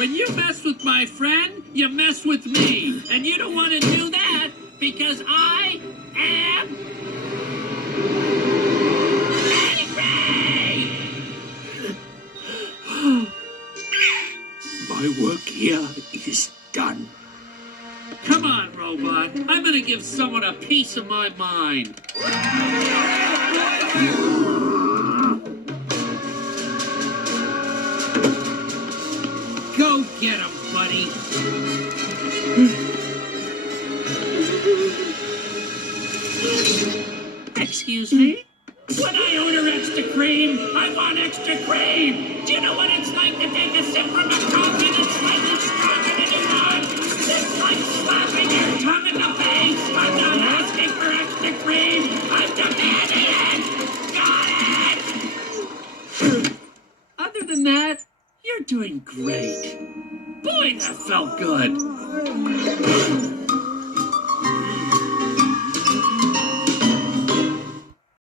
When you mess with my friend, you mess with me. And you don't want to do that because I am angry! My work here is done. Come on, robot. I'm gonna give someone a piece of my mind. Go get him, buddy. Excuse me? When I order extra cream, I want extra cream. Do you know what it's like to take a sip from a coffee that's slightly stronger than you want? It's like slapping your tongue in the face. I'm not asking for extra cream. I'm demanding it. Got it? Other than that, you're doing great. Boy, that felt good.